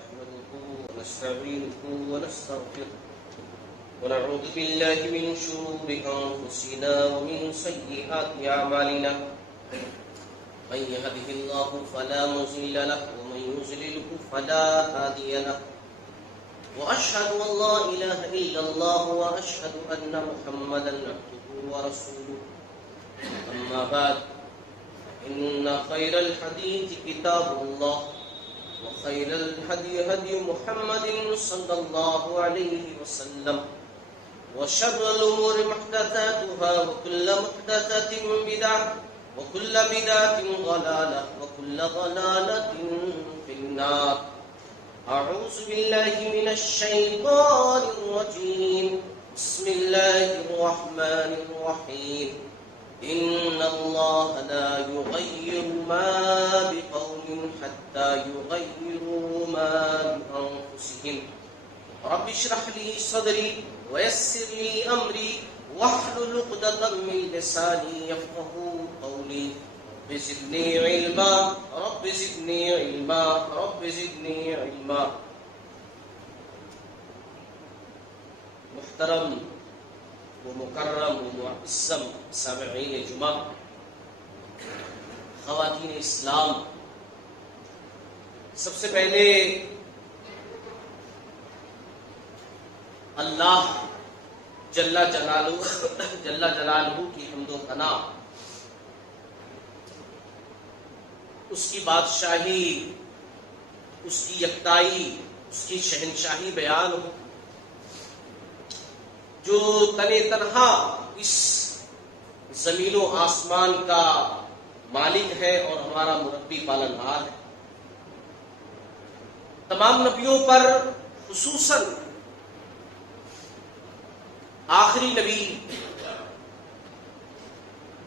نحمده ونستعينه ونستغفره ونعوذ بالله من شرور أنفسنا ومن سيئات أعمالنا من يهده الله فلا مضل له ومن يضلل فلا هادي له وأشهد أن لا إله إلا الله وأشهد أن محمدا عبده ورسوله أما بعد إن خير الحديث كتاب الله وخير الهدي هدي محمد صلى الله عليه وسلم وشر الأمور محدثاتها وكل محدثة بدعة وكل بدعة ضلالة وكل ضلالة في النار. أعوذ بالله من الشيطان الرجيم. بسم الله الرحمن الرحيم. إن الله لا يغير ما بقوم حتى يغيروا ما بأنفسهم. رب اشرح لي صدري ويسر لي أمري واحلل عقدة من لساني يفقهوا قولي. رب زدني علما رب زدني علما رب زدني علما. محترم و مکرم و معظم سامعین جمعہ، خواتین اسلام، سب سے پہلے اللہ جل جلالہ کی حمد و ثنا، اس کی بادشاہی، اس کی یکتائی، اس کی شہنشاہی بیان ہو، جو تنے تنہا اس زمین و آسمان کا مالک ہے اور ہمارا مربی پالنہار ہے. تمام نبیوں پر خصوصاً آخری نبی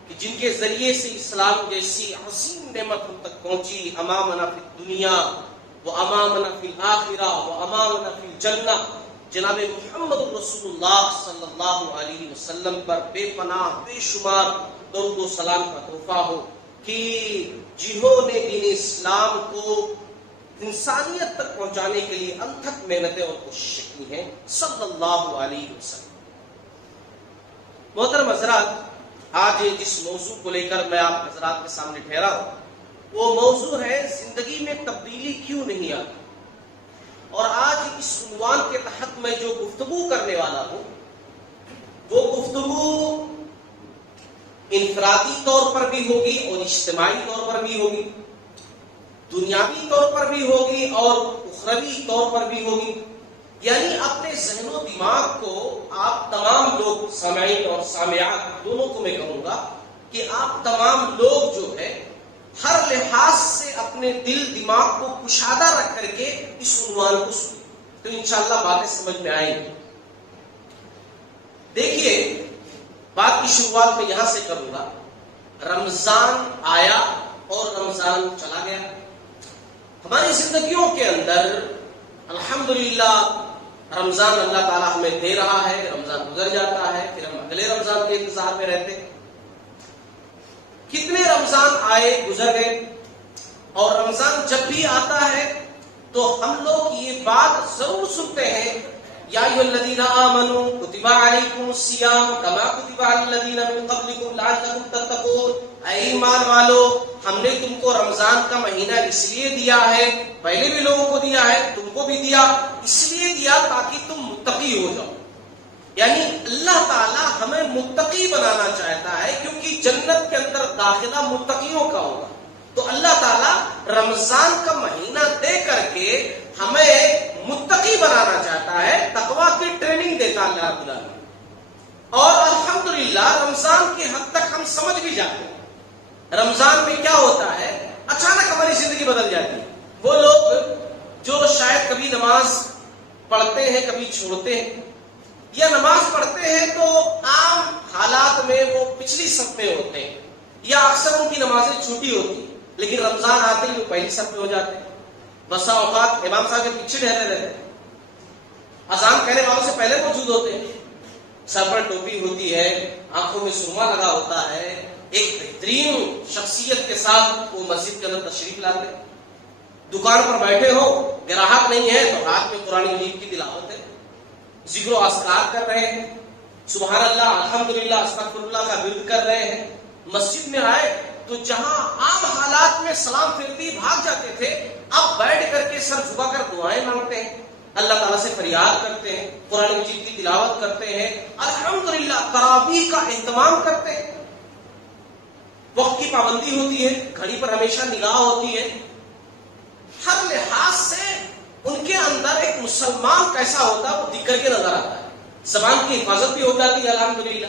کہ جن کے ذریعے سے اسلام جیسی عظیم نعمت ہم تک پہنچی، امامنا فی الدنیا و امامنا فی الآخرہ و امامنا فی الجنہ، جناب محمد رسول اللہ صلی اللہ علیہ وسلم پر بے پناہ بے شمار درود و سلام کا تحفہ ہو کہ جنہوں نے دین اسلام کو انسانیت تک پہنچانے کے لیے انتھک محنتیں اور کوششیں کی ہیں، صلی اللہ علیہ وسلم. محترم حضرات، آج جس موضوع کو لے کر میں آپ حضرات کے سامنے ٹھہرا ہوں وہ موضوع ہے زندگی میں تبدیلی کیوں نہیں آتی. اور آج اس عنوان کے تحت میں جو گفتگو کرنے والا ہوں وہ گفتگو انفرادی طور پر بھی ہوگی اور اجتماعی طور پر بھی ہوگی، دنیاوی طور پر بھی ہوگی اور اخروی طور پر بھی ہوگی. یعنی اپنے ذہن و دماغ کو آپ تمام لوگ، سامعین اور سامعات دونوں کو میں کہوں گا کہ آپ تمام لوگ جو ہے ہر لحاظ سے اپنے دل دماغ کو کشادہ رکھ کر کے اس عنوان کو سنیں تو انشاءاللہ باتیں سمجھ میں آئیں گی. دیکھیے، بات کی شروعات میں یہاں سے کروں گا. رمضان آیا اور رمضان چلا گیا. ہماری زندگیوں کے اندر الحمدللہ رمضان اللہ تعالیٰ ہمیں دے رہا ہے، رمضان گزر جاتا ہے، پھر ہم اگلے رمضان کے انتظار میں رہتے ہیں. کتنے رمضان آئے گزر گئے، اور رمضان جب بھی آتا ہے تو ہم لوگ یہ بات ضرور سنتے ہیں، یا ایھا الذین آمنوا کتب علیکم الصیام کما کتب علی الذین من قبلکم لعلکم تتقون. اے ایمان والو، ہم نے تم کو رمضان کا مہینہ اس لیے دیا ہے، پہلے بھی لوگوں کو دیا ہے، تم کو بھی دیا، اس لیے دیا تاکہ تم متقی ہو جاؤ. یعنی اللہ تعالیٰ ہمیں متقی بنانا چاہتا ہے، کیونکہ جنت کے اندر داخلہ متقیوں کا ہوگا. تو اللہ تعالیٰ رمضان کا مہینہ دے کر کے ہمیں متقی بنانا چاہتا ہے، تقویٰ کی ٹریننگ دیتا اللہ رب العالمین. اور الحمدللہ رمضان کی حد تک ہم سمجھ بھی جاتے ہیں. رمضان میں کیا ہوتا ہے، اچانک ہماری زندگی بدل جاتی ہے. وہ لوگ جو شاید کبھی نماز پڑھتے ہیں کبھی چھوڑتے ہیں، یا نماز پڑھتے ہیں تو عام حالات میں وہ پچھلی صف میں ہوتے ہیں، یا اکثر ان کی نمازیں چھوٹی ہوتی ہیں، لیکن رمضان آتے ہی وہ پہلی صف میں ہو جاتے ہیں. بسا اوقات امام صاحب کے پیچھے ٹھہرے رہتے ہیں، اذان کہنے والوں سے پہلے موجود ہوتے ہیں، سر پر ٹوپی ہوتی ہے، آنکھوں میں سرما لگا ہوتا ہے، ایک بہترین شخصیت کے ساتھ وہ مسجد کے اندر تشریف لاتے ہیں. دکان پر بیٹھے ہو، گراہک نہیں ہے تو ہاتھ میں قرآن مجید کی تلاوت ہے، ذکر و اذکار کر رہے ہیں، سبحان اللہ الحمدللہ استغفر اللہ کا ورد کر رہے ہیں۔ مسجد میں آئے تو جہاں عام حالات میں سلام پھرتی بھاگ جاتے تھے، اب بیٹھ کر کے سر جھکا کر دعائیں مانگتے ہیں، اللہ تعالیٰ سے فریاد کرتے ہیں، قرآن مجید کی تلاوت کرتے ہیں، الحمدللہ تراویح کا اہتمام کرتے ہیں۔ وقت کی پابندی ہوتی ہے، گھڑی پر ہمیشہ نگاہ ہوتی ہے، ہر لحاظ سے ان کے اندر ایک مسلمان کیسا ہوتا ہے وہ دکھ کر کے نظر آتا ہے۔ زبان کی حفاظت بھی ہو جاتی ہے الحمدللہ۔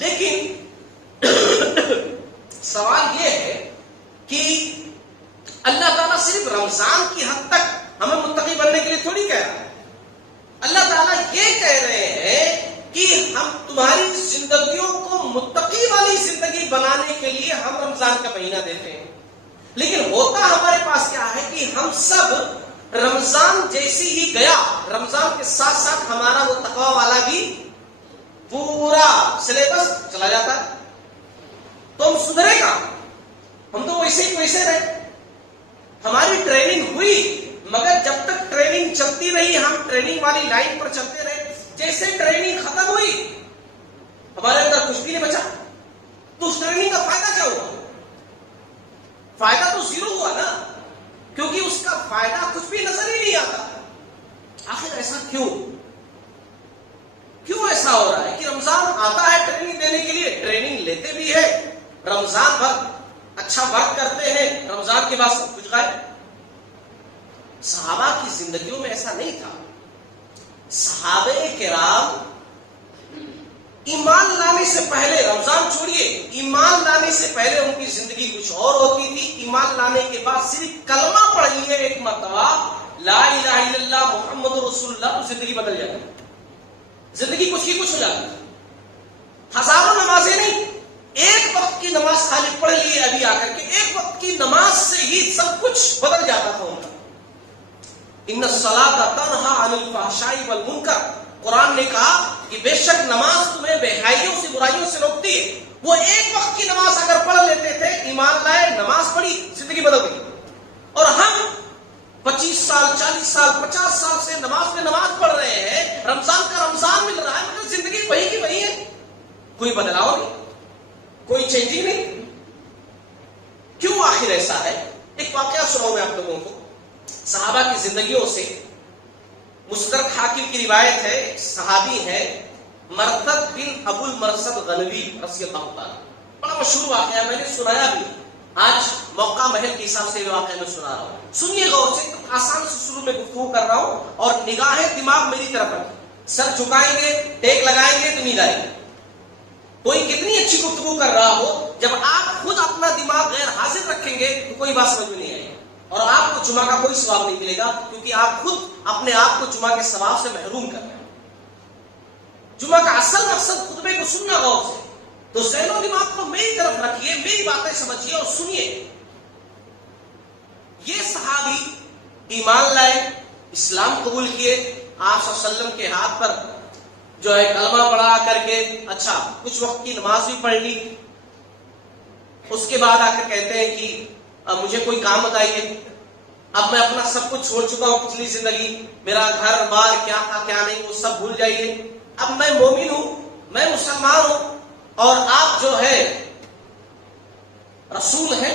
لیکن سوال یہ ہے کہ اللہ تعالیٰ صرف رمضان کی حد تک ہمیں متقی بننے کے لیے تھوڑی کہہ رہا ہے، اللہ تعالیٰ یہ کہہ رہے ہیں کہ ہم تمہاری زندگیوں کو متقی والی زندگی بنانے کے لیے ہم رمضان کا مہینہ دیتے ہیں۔ لیکن ہوتا ہمارے پاس کیا ہے کہ ہم سب رمضان جیسی ہی گیا، رمضان کے ساتھ ساتھ ہمارا وہ تقوی والا بھی پورا سلیبس چلا جاتا ہے، تو ہم سدھرے گا؟ ہم تو ویسے ہی ویسے رہے، ہماری ٹریننگ ہوئی مگر جب تک ٹریننگ چلتی رہی ہم ٹریننگ والی لائن پر چلتے رہے، جیسے ٹریننگ ختم ہوئی ہمارے اندر کچھ بھی نہیں بچا، تو اس ٹریننگ کا فائدہ کیا ہوا؟ فائدہ تو زیرو ہوا نا، کیونکہ اس کا فائدہ کچھ بھی نظر ہی نہیں آتا۔ آخر ایسا کیوں ایسا ہو رہا ہے کہ رمضان آتا ہے ٹریننگ دینے کے لیے، ٹریننگ لیتے بھی ہے، رمضان بھر اچھا ورک کرتے ہیں، رمضان کے بعد سب کچھ غائب۔ صحابہ کی زندگیوں میں ایسا نہیں تھا۔ صحابہ کرام ایمان لانے سے پہلے، رمضان چھوڑیے، ایمان لانے سے پہلے ان کی زندگی کچھ اور ہوتی تھی، ایمان لانے کے بعد صرف کلمہ پڑھ لیے ایک مرتبہ لا الہ الا اللہ محمد رسول اللہ، تو زندگی بدل جاتی، زندگی کچھ کی کچھ ہو جاتی۔ ہزاروں نمازیں نہیں، ایک وقت کی نماز خالی پڑھ لیے ابھی آ کر کے، ایک وقت کی نماز سے ہی سب کچھ بدل جاتا تھا ان کا۔ ان الصلاۃ تنہی عن الفحشاء والمنکر، قرآن نے کہا کہ بے شک نماز تمہیں بے حیائیوں سے، برائیوں سے روکتی ہے۔ وہ ایک وقت کی نماز اگر پڑھ لیتے تھے، ایمان لائے، نماز پڑھی، زندگی بدل گئی۔ اور ہم 25 سال 40 سال 50 سال سے نماز پہ نماز پڑھ رہے ہیں، رمضان کا رمضان مل رہا ہے مگر زندگی وہی کی وہی ہے، کوئی بدلاؤ نہیں، کوئی چینجنگ نہیں۔ کیوں آخر ایسا ہے؟ ایک واقعہ سناؤں میں آپ لوگوں کو صحابہ کی زندگیوں سے۔ مستدرک حاکم کی روایت ہے، ایک صحابی ہے مرثد بن ابو المرثد غنوی رضی اللہ تعالیٰ، بڑا مشہور واقعہ ہے، میں نے سنایا بھی، آج موقع محل کے حساب سے واقعہ میں سنا رہا ہوں۔ سنیے غور سے، آسان سے شروع میں گفتگو کر رہا ہوں اور نگاہیں دماغ میری طرف رکھیں، سر جھکائیں گے، ٹیک لگائیں گے تو نیند آئے گی۔ کوئی کتنی اچھی گفتگو کر رہا ہو، جب آپ خود اپنا دماغ غیر حاضر رکھیں گے تو کوئی بات سمجھ میں نہیں آئے گی، اور آپ کو جمعہ کا کوئی ثواب نہیں ملے گا، کیونکہ آپ خود اپنے آپ کو جمعہ کے ثواب سے محروم کر رہے ہیں۔ جمعہ کا اصل مقصد خطبے کو سننا غور سے، تو ذہن و دماغ کو میری طرف رکھیے، میری باتیں سمجھیے اور سنیے۔ یہ صحابی ایمان لائے، اسلام قبول کیے، آپ صلی اللہ علیہ وسلم کے ہاتھ پر جو ہے کلمہ پڑھا کر کے، اچھا کچھ وقت کی نماز بھی پڑھ لی، اس کے بعد آ کر کہتے ہیں کہ اب مجھے کوئی کام بتائیے، اب میں اپنا سب کچھ چھوڑ چکا ہوں، پچھلی زندگی میرا گھر بار کیا تھا کیا نہیں وہ سب بھول جائیے، اب میں مومن ہوں، میں مسلمان ہوں، اور آپ جو ہے رسول ہیں،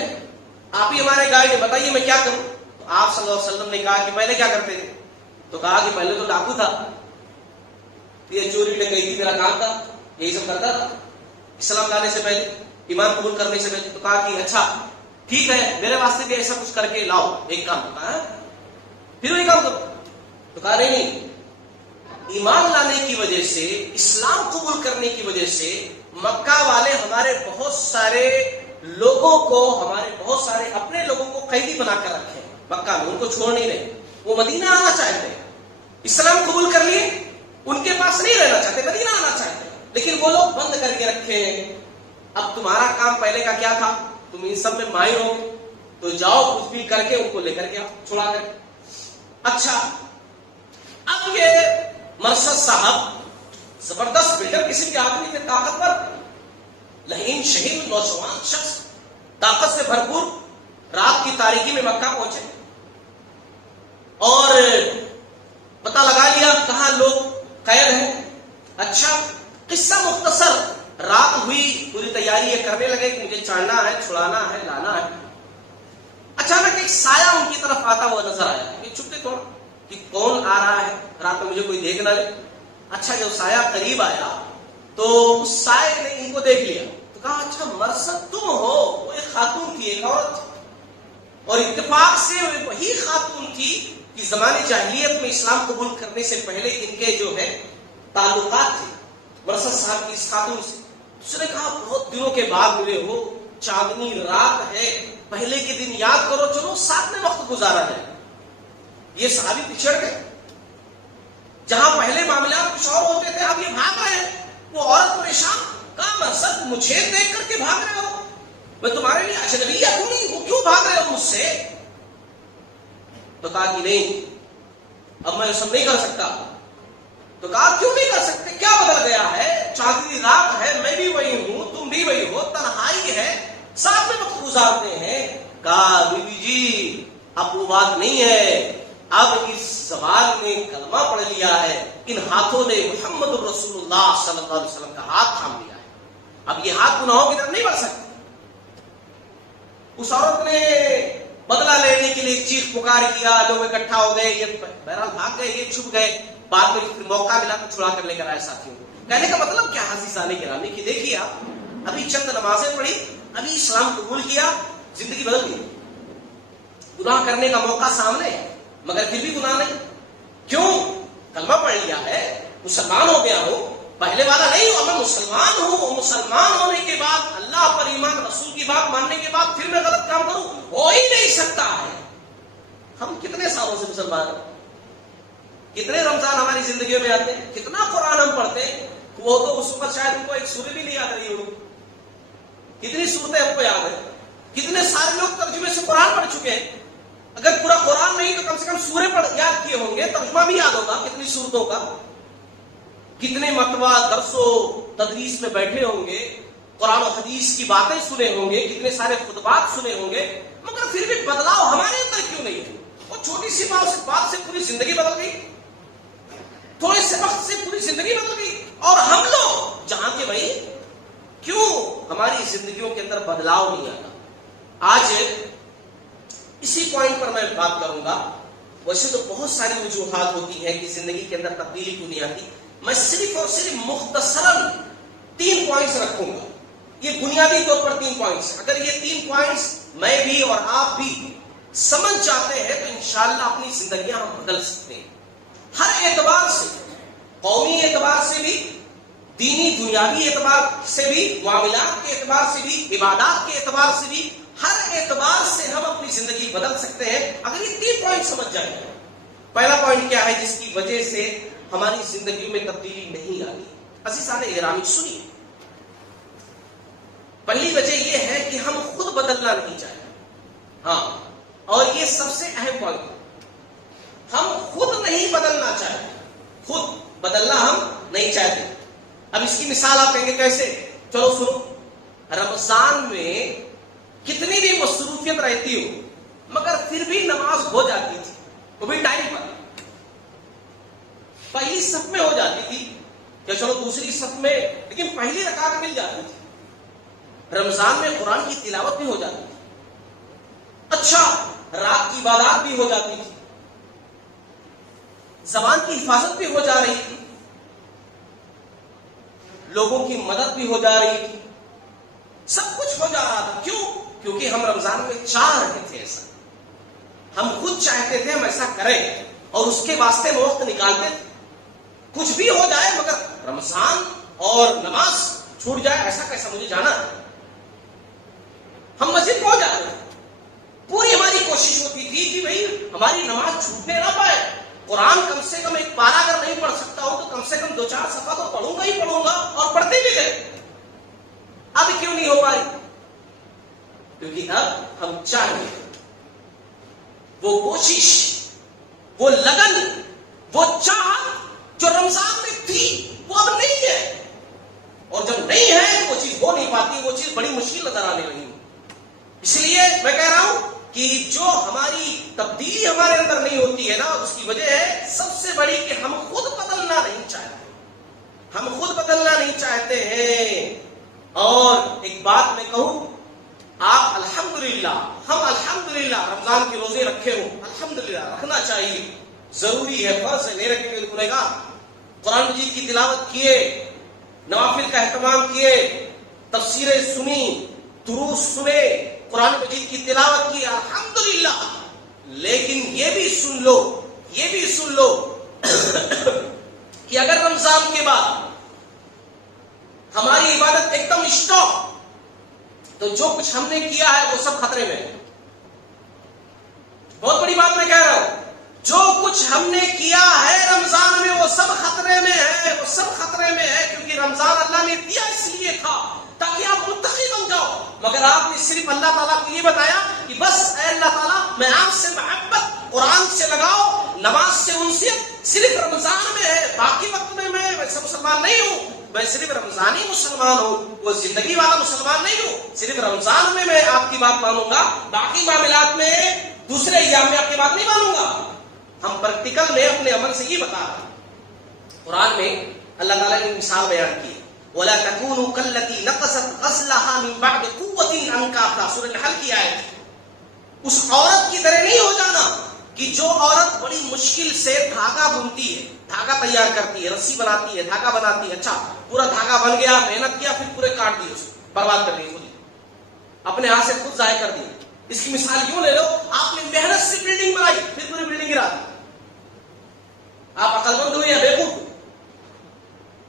آپ ہی ہمارے گائیڈ ہیں، بتائیے میں کیا کروں؟ تو آپ صلی اللہ علیہ وسلم نے کہا کہ پہلے کیا کرتے تھے؟ تو کہا کہ پہلے تو ڈاکو تھا، یہ چوری لے گئی تھی، میرا کام تھا، یہی سب کرتا تھا اسلام لانے سے پہلے، ایمان قبول کرنے سے پہلے۔ تو کہا کہ اچھا ٹھیک ہے، میرے واسطے بھی ایسا کچھ کر کے لاؤ، ایک کام کہا، پھر وہی کام کرو۔ تو کہا نہیں، ایمان لانے کی وجہ سے، اسلام قبول کرنے کی وجہ سے مکہ والے ہمارے بہت سارے لوگوں کو، ہمارے بہت سارے اپنے لوگوں کو قیدی بنا کر رکھے مکہ میں، ان کو چھوڑ نہیں رہے، وہ مدینہ آنا چاہتے ہیں، اسلام قبول کر لیے، ان کے پاس نہیں رہنا چاہتے، مدینہ آنا چاہتے ہیں، لیکن وہ لوگ بند کر کے رکھے ہیں۔ اب تمہارا کام پہلے کا کیا تھا؟ تم ان سب میں ماہر ہو، تو جاؤ کچھ بھی کر کے ان کو لے کر کے آؤ، چھڑا کر۔ اچھا اب یہ مرثد صاحب زبردست بلڈر قسم کے آدمی تھے، طاقتور، لہین شہید نوجوان شخص، طاقت سے بھرپور، رات کی تاریکی میں مکہ پہنچے، اور پتہ لگا لیا کہاں لوگ قید ہیں. اچھا قصہ مختصر، رات ہوئی، پوری تیاری یہ کرنے لگے کہ مجھے چڑھنا ہے، چھڑانا ہے، لانا ہے. اچانک ایک سایہ ان کی طرف آتا ہوا نظر آیا. یہ چھپتے تھوڑا کہ کون آ رہا ہے، رات میں مجھے کوئی دیکھ نہ لے. اچھا جب سایہ قریب آیا تو اس سائے نے ان کو دیکھ لیا تو کہا اچھا مرثد تم ہو. وہ ایک خاتون تھی، ایک عورت تھی، اور اتفاق سے وہی خاتون تھی کہ زمانے جاہلیت میں اسلام قبول کرنے سے پہلے ان کے جو ہے تعلقات تھے مرثد صاحب کی اس خاتون سے. اس نے کہا بہت دنوں کے بعد ملے ہو، چاندنی رات ہے، پہلے کے دن یاد کرو، چلو ساتھ میں وقت گزارا جائے. یہ صحابی پچھڑ گئے. جہاں پہلے معاملات کچھ اور ہوتے تھے اب یہ بھاگ رہے ہیں. وہ عورت پریشان، کہا مرثد مجھے دیکھ کر کے بھاگ رہے ہو، میں تمہارے لیے اجنبی ہوں، کیوں بھاگ رہے ہو مجھ سے؟ تو کہا کہ نہیں اب میں یہ سب نہیں کر سکتا. تو کہا کیوں نہیں کر سکتے، کیا بدل گیا ہے؟ چاندنی رات ہے، میں بھی وہی ہوں، تم بھی وہی ہو، تنہائی ہے، ساتھ میں وقت گزارتے ہیں. کہا بی بی جی اب وہ بات نہیں ہے، اب اس زبان نے کلمہ پڑھ لیا ہے، ان ہاتھوں نے محمد الرسول اللہ صلی اللہ علیہ وسلم کا ہاتھ تھام لیا ہے، اب یہ ہاتھ گناہوں کی طرف نہیں بڑھ سکتے. اس عورت نے بدلہ لینے کے لیے چیخ پکار کیا، لوگ اکٹھا ہو گئے، یہ بہرحال بھاگ گئے، یہ چھپ گئے. بعد میں پھر موقع ملا تو چھڑا کر لے کر آئے ساتھیوں کو. کہنے کا مطلب کیا عزیزان گرامی کہ دیکھیے آپ ابھی چند نمازیں پڑھی، ابھی اسلام قبول کیا، زندگی بدل گئی. گناہ کرنے کا موقع سامنے مگر پھر بھی گناہ نہیں. کیوں؟ کلمہ پڑھ لیا ہے، مسلمان ہو گیا ہوں، پہلے والا نہیں ہوں، میں مسلمان ہوں. مسلمان ہونے کے بعد اللہ پر ایمان، رسول کی بات ماننے کے بعد پھر میں غلط کام کروں، ہو ہی نہیں سکتا ہے. ہم کتنے سالوں سے مسلمان ہیں، کتنے رمضان ہماری زندگیوں میں آتے ہیں، کتنا قرآن ہم پڑھتے ہیں. وہ تو اس وقت شاید ان کو ایک سورہ بھی نہیں یاد رہی ہوگی، کتنی صورتیں ہم کو یاد ہیں. کتنے سارے لوگ ترجمے سے قرآن پڑھ چکے ہیں. اگر پورا قرآن نہیں تو کم سے کم سورے پڑھ یاد کیے ہوں گے، ترجمہ بھی یاد ہوگا کتنی صورتوں کا. کتنے مرتبہ درس و تدریس میں بیٹھے ہوں گے، قرآن و حدیث کی باتیں سنے ہوں گے، کتنے سارے خطبات سنے ہوں گے، مگر پھر بھی بدلاؤ ہمارے اندر کیوں نہیں ہے؟ وہ چھوٹی سی بات سے پوری زندگی بدل گئی، تھوڑے سے وقت سے پوری زندگی بدل گئی. اور ہم لوگ جہاں کے بھائی کیوں ہماری زندگیوں کے اندر بدلاؤ نہیں آتا. آج اسی پوائنٹ پر میں بات کروں گا. ویسے تو بہت ساری وجوہات ہوتی ہیں کہ زندگی کے اندر تبدیلی کیوں نہیں آتی. میں صرف اور صرف مختصراً 3 پوائنٹس رکھوں گا. یہ بنیادی طور پر 3 پوائنٹس. اگر یہ 3 پوائنٹس میں بھی اور آپ بھی سمجھ جاتے ہیں تو انشاءاللہ اپنی زندگیاں ہم بدل سکتے ہیں. ہر اعتبار سے، قومی اعتبار سے بھی، دینی دنیاوی اعتبار سے بھی، معاملات کے اعتبار سے بھی، عبادات کے اعتبار سے بھی، ہر اعتبار سے ہم اپنی زندگی بدل سکتے ہیں اگر یہ 3 پوائنٹ سمجھ جائیں. پہلا پوائنٹ کیا ہے جس کی وجہ سے ہماری زندگی میں تبدیلی نہیں آتی؟ عزیزان گرامی سنیے. پہلی وجہ یہ ہے کہ ہم خود بدلنا نہیں چاہتے. ہاں، اور یہ سب سے اہم پوائنٹ ہے. ہم خود نہیں بدلنا چاہتے، خود بدلنا ہم نہیں چاہتے. اب اس کی مثال آپ کہیں گے کیسے؟ چلو سنو. رمضان میں کتنی بھی مصروفیت رہتی ہو مگر پھر بھی نماز ہو جاتی تھی، وہ بھی ٹائم پر. پہلی صف میں ہو جاتی تھی یا چلو دوسری صف میں، لیکن پہلی رکعت مل جاتی تھی. رمضان میں قرآن کی تلاوت بھی ہو جاتی تھی. اچھا، رات کی عبادات بھی ہو جاتی تھی، زبان کی حفاظت بھی ہو جا رہی تھی، لوگوں کی مدد بھی ہو جا رہی تھی، سب کچھ ہو جا رہا تھا. کیوں؟ کیونکہ ہم رمضان میں چاہ رہے تھے ایسا. ہم خود چاہتے تھے ہم ایسا کریں اور اس کے واسطے میں وقت نکالتے تھے. کچھ بھی ہو جائے مگر رمضان اور نماز چھوٹ جائے ایسا کیسا مجھے جانا ہے. ہم مسجد پہنچ جاتے تھے، پوری ہماری کوشش ہوتی تھی کہ بھئی ہماری نماز چھوٹنے نہ پائے. قرآن کم سے کم ایک پارہ اگر نہیں پڑھ سکتا ہوں تو کم سے کم 2-4 صفحہ تو پڑھوں گا ہی پڑھوں گا، اور پڑھتے بھی تھے. اب کیوں نہیں ہو پائی؟ کیونکہ اب ہم چاہیں وہ کوشش، وہ لگن، وہ چاہت جو رمضان میں تھی وہ اب نہیں ہے. اور جب نہیں ہے تو وہ چیز ہو نہیں پاتی، وہ چیز بڑی مشکل نظر آنے لگی. اس لیے میں کہہ رہا ہوں کہ جو ہماری تبدیلی ہمارے اندر نہیں ہوتی ہے نا، اس کی وجہ ہے سب سے بڑی کہ ہم خود بدلنا نہیں چاہتے، ہم خود بدلنا نہیں چاہتے ہیں۔ اور ایک بات میں کہوں، آپ الحمدللہ، ہم الحمدللہ رمضان کے روزے رکھے ہوں، الحمدللہ رکھنا چاہیے، ضروری ہے، فرض ہے، نہیں رکھیں گے تو گنہگار۔ قرآن مجید کی تلاوت کیے، نوافل کا اہتمام کیے، تفسیریں سنی، دروس سنے، قرآن مجید کی تلاوت کی، الحمدللہ۔ لیکن یہ بھی سن لو کہ اگر رمضان کے بعد ہماری عبادت ایک دم اسٹاپ، تو جو کچھ ہم نے کیا ہے وہ سب خطرے میں ہے۔ بہت بڑی بات میں کہہ رہا ہوں، جو کچھ ہم نے کیا ہے رمضان میں وہ سب خطرے میں ہے، وہ سب خطرے میں ہے، کیونکہ رمضان اللہ نے دیا اس لیے تھا تاکہ آپ متقی بن جاؤ، مگر آپ نے صرف اللہ تعالیٰ کو یہ بتایا کہ بس اے اللہ تعالیٰ میں آپ سے محبت، قرآن سے لگاؤ، نماز سے انسیت صرف رمضان میں ہے، باقی وقت میں ویسے مسلمان نہیں ہوں، میں صرف رمضانی مسلمان ہوں، وہ زندگی والا مسلمان نہیں ہوں، صرف رمضان میں آپ کی بات مانوں گا، باقی معاملات میں دوسرے ایام میں آپ کی بات نہیں مانوں گا۔ ہم پریکٹیکل میں اپنے عمل سے یہ بتا رہے ہیں۔ قرآن میں اللہ تعالیٰ نے مثال بیان کی، وَلَا تَكُونُوا كَالَّتِي نَقَصَتْ غَزْلَهَا مِن بَعْدِ قُوَّةٍ أَنْكَاثًا، سورہ نحل کی آیت۔ اس عورت کی طرح نہیں ہو جانا کہ جو عورت بڑی مشکل سے دھاگا بنتی ہے، دھاگا تیار کرتی ہے، رسی بناتی ہے، دھاگا بناتی ہے، اچھا پورا دھاگا بن گیا، محنت کیا، پھر پورے کاٹ دیے، اس کو برباد کر دیے، خود اپنے ہاتھ سے خود ضائع کر دیے۔ اس کی مثال یوں لے لو، آپ نے محنت سے بلڈنگ بنائی، پھر پوری بلڈنگ گرا دی، آپ عقل مند ہوئے یا بیوقوف؟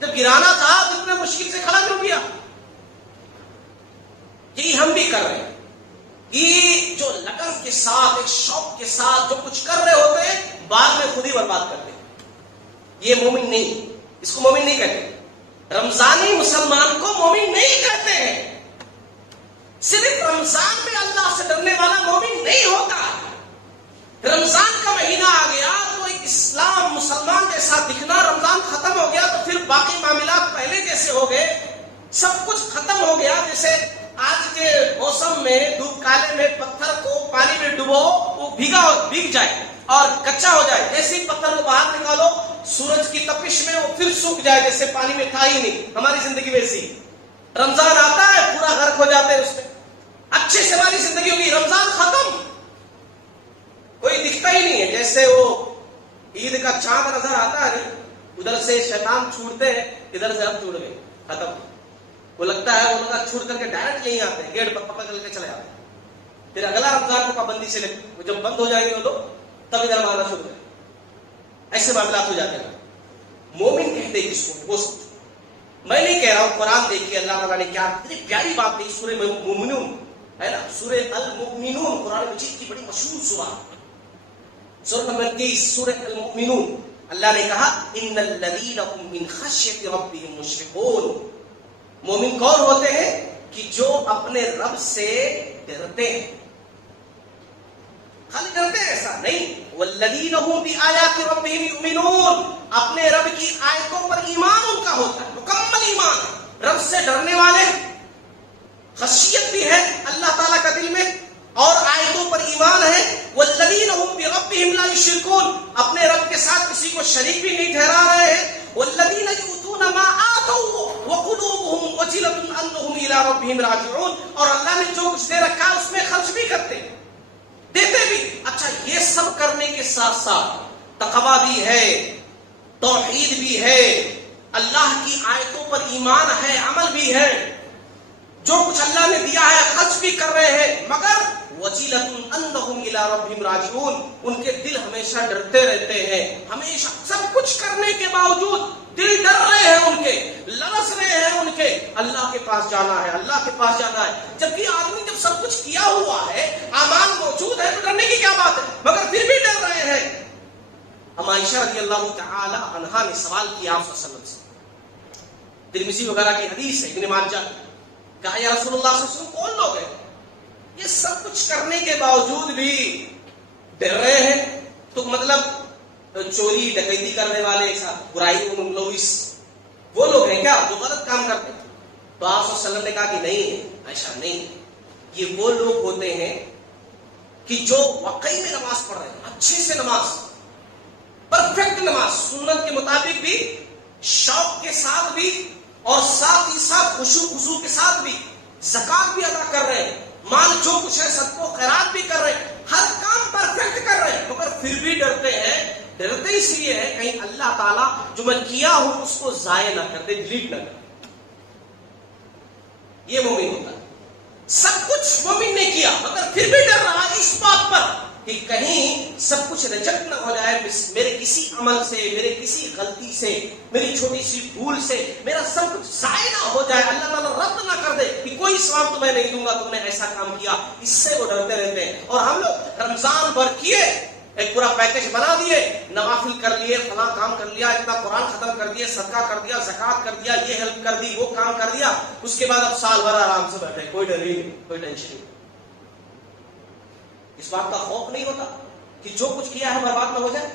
جب گرانا تھا تو اتنے مشکل سے کھڑا کیوں کیا؟ یہی ہم بھی کر رہے ہیں کہ جو لگن کے ساتھ، ایک شوق کے ساتھ جو کچھ کر رہے ہوتے ہیں، بعد میں خود ہی برباد کرتے ہیں۔ یہ مومن نہیں، اس کو مومن نہیں کہتے، رمضانی مسلمان کو مومن نہیں کہتے ہیں۔ صرف رمضان میں اللہ سے ڈرنے والا مومن نہیں ہوتا۔ رمضان کا مہینہ آ گیا تو ایک اسلام مسلمان جیسا دکھنا، رمضان ختم ہو گیا تو پھر باقی معاملات پہلے جیسے ہو گئے، سب کچھ ختم ہو گیا۔ جیسے آج کے موسم میں دھوپ کالے میں پتھر کو پانی میں ڈبو، وہ بھیگ جائے اور کچا ہو جائے، جیسے ہی پتھر کو باہر نکالو سورج کی تپش میں وہ پھر سوکھ جائے، جیسے پانی میں تھا ہی نہیں۔ ہماری زندگی ویسی، رمضان آتا ہے پورا غرق ہو جاتے ہیں اس میں، اچھے سے ہماری زندگی ہوگی، رمضان ختم، کوئی دکھتا ہی نہیں ہے۔ جیسے وہ عید کا چاند نظر آتا ہے، ادھر سے شیطان چھوڑتے ہیں، ادھر سے ہم چھوڑ گئے، ختم۔ وہ لگتا ہے وہ لوگ چھوڑ کر کے ڈائریکٹ یہیں آتے ہیں، گیٹ پر پکڑ کے چلے آتے ہیں، پھر اگلا رمضان کو پابندی سے لے، وہ جب بند ہو جائیں گے وہ لوگ تب ادھر مارنا شروع کریں۔ ایسے معاملات ہو جاتے ہیں۔ مومن کہتے ہیں کس کو؟ وہ میں نہیں کہہ رہا ہوں، قرآن دیکھیے اللہ تعالیٰ نے کیا اتنی پیاری بات کہی، سورہ مومنون ہے نا، سورہ المؤمنون، قرآن مجید کی بڑی مشہور سورہ، سورہ نمبر 23، سورہ المؤمنون۔ اللہ نے کہا ان الذین هم من خشیۃ ربهم مشفقون۔ مومن کون ہوتے ہیں؟ کہ جو اپنے رب سے ڈرتے ہیں، خالی ڈرتے ہیں ایسا نہیں، والذین هم بآیات ربهم یؤمنون، اپنے رب کی آیتوں پر ایمان ان کا ہوتا ہے، مکمل ایمان، رب سے ڈرنے والے، خشیت بھی ہے اللہ تعالیٰ کا دل میں اور آیتوں پر ایمان ہے۔ والذین هم بربهم لا یشرکون، اپنے رب کے ساتھ کسی کو شریک بھی نہیں ٹھہرا رہے ہیں۔ والذین یؤتون ما آتوا وقلوبهم وجلة انهم الى ربهم راجعون، اور اللہ نے جو کچھ دے رکھا ہے اس میں خرچ بھی کرتے ہیں، دیتے بھی۔ اچھا یہ سب کرنے کے ساتھ ساتھ تقویٰ بھی ہے، توحید بھی ہے، اللہ کی آیتوں پر ایمان ہے، عمل بھی ہے، جو کچھ اللہ نے دیا ہے خرچ بھی کر رہے ہیں، مگر وَجِلَةٌ أَنَّهُمْ إِلَىٰ رَبِّهِمْ رَاجِعُونَ، ان کے دل ہمیشہ ڈرتے رہتے ہیں، ہمیشہ سب کچھ کرنے کے باوجود دل ڈر رہے ہیں، ان کے لرز رہے ہیں، ان کے اللہ کے پاس جانا ہے، اللہ کے پاس جانا ہے۔ جبکہ آدمی جب سب کچھ کیا ہوا ہے، اعمال موجود ہے، تو ڈرنے کی کیا بات ہے، مگر پھر بھی ڈر رہے ہیں۔ ہم عائشہ رضی اللہ تعالی عنہا نے سوال کیا آپ صلی اللہ علیہ وسلم سے، ترمذی وغیرہ کی حدیث ہے، ابن ماجہ، کہا یا رسول اللہ صلی اللہ علیہ وسلم کون لوگ ہیں یہ سب کچھ کرنے کے باوجود بھی ڈر رہے ہیں؟ تو مطلب چوری ڈکیتی کرنے والے، برائی ملوث وہ لوگ ہیں کیا جو غلط کام کرتے ہیں؟ تو آپ صلی اللہ علیہ وسلم نے کہا کہ نہیں ہے عائشہ، نہیں، یہ وہ لوگ ہوتے ہیں کہ جو واقعی میں نماز پڑھ رہے ہیں، اچھے سے نماز، پرفیکٹ نماز، سنت کے مطابق بھی، شوق کے ساتھ بھی، اور ساتھ ہی ساتھ خشوع خضوع کے ساتھ بھی، زکات بھی ادا کر رہے ہیں، مال جو کچھ ہے سب کو خیرات بھی کر رہے ہیں، ہر کام پرفیکٹ کر رہے ہیں، مگر پھر بھی ڈرتے ہیں۔ ڈرتے اس لیے ہے کہیں اللہ تعالیٰ جو میں کیا ہوں اس کو ضائع نہ کر دے، ڈیلیٹ نہ کر دے۔ یہ مومن ہوتا ہے، سب کچھ مومن نے کیا مگر پھر بھی ڈر رہا ہے اس بات پر کہ کہیں سب کچھ ریجیکٹ نہ ہو جائے، میرے کسی عمل سے، میرے کسی غلطی سے، میری چھوٹی سی بھول سے میرا سب کچھ ضائع نہ ہو جائے، اللہ تعالیٰ رد نہ کر دے کہ کوئی ثواب تمہیں نہیں دوں گا، تم نے ایسا کام کیا۔ اس سے وہ ڈرتے رہتے ہیں۔ اور ہم لوگ رمضان بھر کیے، ایک پورا پیکج بنا دیے، نوافل کر لیے، فلاں کام کر لیا، اتنا قرآن ختم کر دیا، صدقہ کر دیا، زکات کر دیا، یہ ہیلپ کر دی، وہ کام کر دیا، اس کے بعد اب سال بھر آرام سے بیٹھے، کوئی ڈر ہی نہیں، کوئی ٹینشن نہیں۔ اس بات کا خوف نہیں ہوتا کہ جو کچھ کیا ہے برباد نہ ہو جائے۔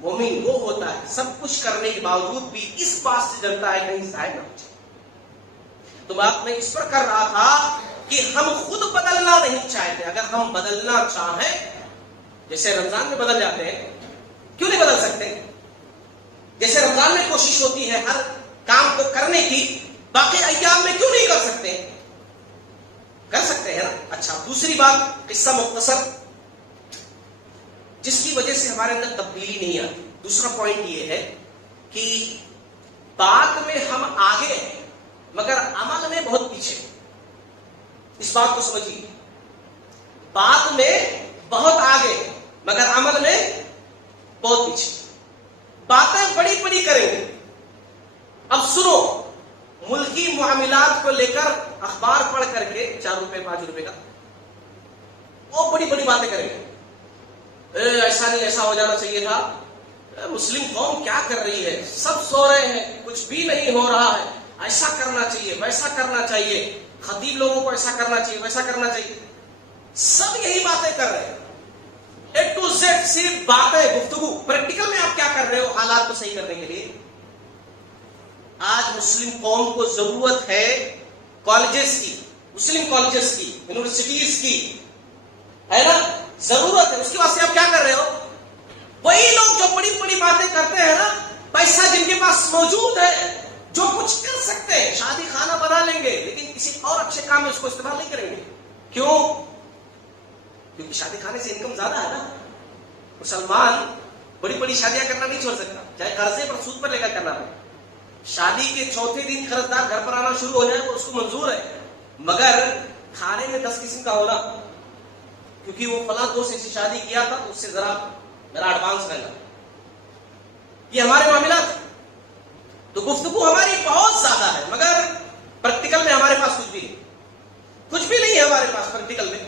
مومن وہ ہوتا ہے سب کچھ کرنے کے باوجود بھی اس بات سے ڈرتا ہے کہیں ضائع نہ ہو جائے۔ تو بات میں اس پر کر رہا تھا کہ ہم خود بدلنا نہیں چاہتے۔ اگر ہم بدلنا چاہیں، جیسے رمضان میں بدل جاتے ہیں، کیوں نہیں بدل سکتے؟ جیسے رمضان میں کوشش ہوتی ہے ہر کام کو کرنے کی، باقی ایام میں کیوں نہیں کر سکتے؟ کر سکتے ہیں نا۔ اچھا، دوسری بات، قصہ مختصر جس کی وجہ سے ہمارے اندر تبدیلی نہیں آتی۔ دوسرا پوائنٹ یہ ہے کہ بات میں ہم آگے ہیں مگر عمل میں بہت پیچھے۔ اس بات کو سمجھیے، بات میں بہت آگے مگر عمل میں بہت پیچھے۔ باتیں بڑی بڑی کریں گے۔ اب سنو، ملکی معاملات کو لے کر اخبار پڑھ کر کے 4 روپے 5 روپے کا وہ بڑی بڑی باتیں کریں گے، ایسا نہیں، ایسا ہو جانا چاہیے تھا، مسلم قوم کیا کر رہی ہے، سب سو رہے ہیں، کچھ بھی نہیں ہو رہا ہے، ایسا کرنا چاہیے، ویسا کرنا چاہیے، خطیب لوگوں کو ایسا کرنا چاہیے، ویسا کرنا چاہیے۔ سب یہی باتیں کر رہے ہیں، A to Z صرف باتیں، گفتگو۔ پریکٹیکل میں آپ کیا کر رہے ہو حالات کو صحیح کرنے کے لیے؟ آج مسلم قوم کو ضرورت ہے کالجز کی، مسلم کالجز کی، یونیورسٹیز کی، ہے نا، ضرورت ہے۔ اس کے واسطے آپ کیا کر رہے ہو؟ وہی لوگ جو بڑی بڑی باتیں کرتے ہیں نا، پیسہ جن کے پاس موجود ہے، جو کچھ کر سکتے ہیں، شادی خانہ بنا لیں گے لیکن کسی اور اچھے کام میں اس کو استعمال نہیں کریں گے۔ کیوں؟ کیونکہ شادی خانے سے انکم زیادہ ہے نا۔ مسلمان بڑی بڑی شادیاں کرنا نہیں چھوڑ سکتا، چاہے قرضے پر، سود پر لے کر کرنا پڑے۔ شادی کے چوتھے دن قرضدار گھر پر آنا شروع ہو جائے وہ اس کو منظور ہے، مگر کھانے میں 10 قسم کا ہونا، کیونکہ وہ فلاں دوست سے شادی کیا تھا تو اس سے ذرا میرا ایڈوانس رہنا۔ یہ ہمارے معاملات، تو گفتگو ہماری بہت زیادہ ہے مگر پریکٹیکل میں ہمارے پاس کچھ بھی نہیں، کچھ بھی نہیں ہے ہمارے پاس پریکٹیکل میں۔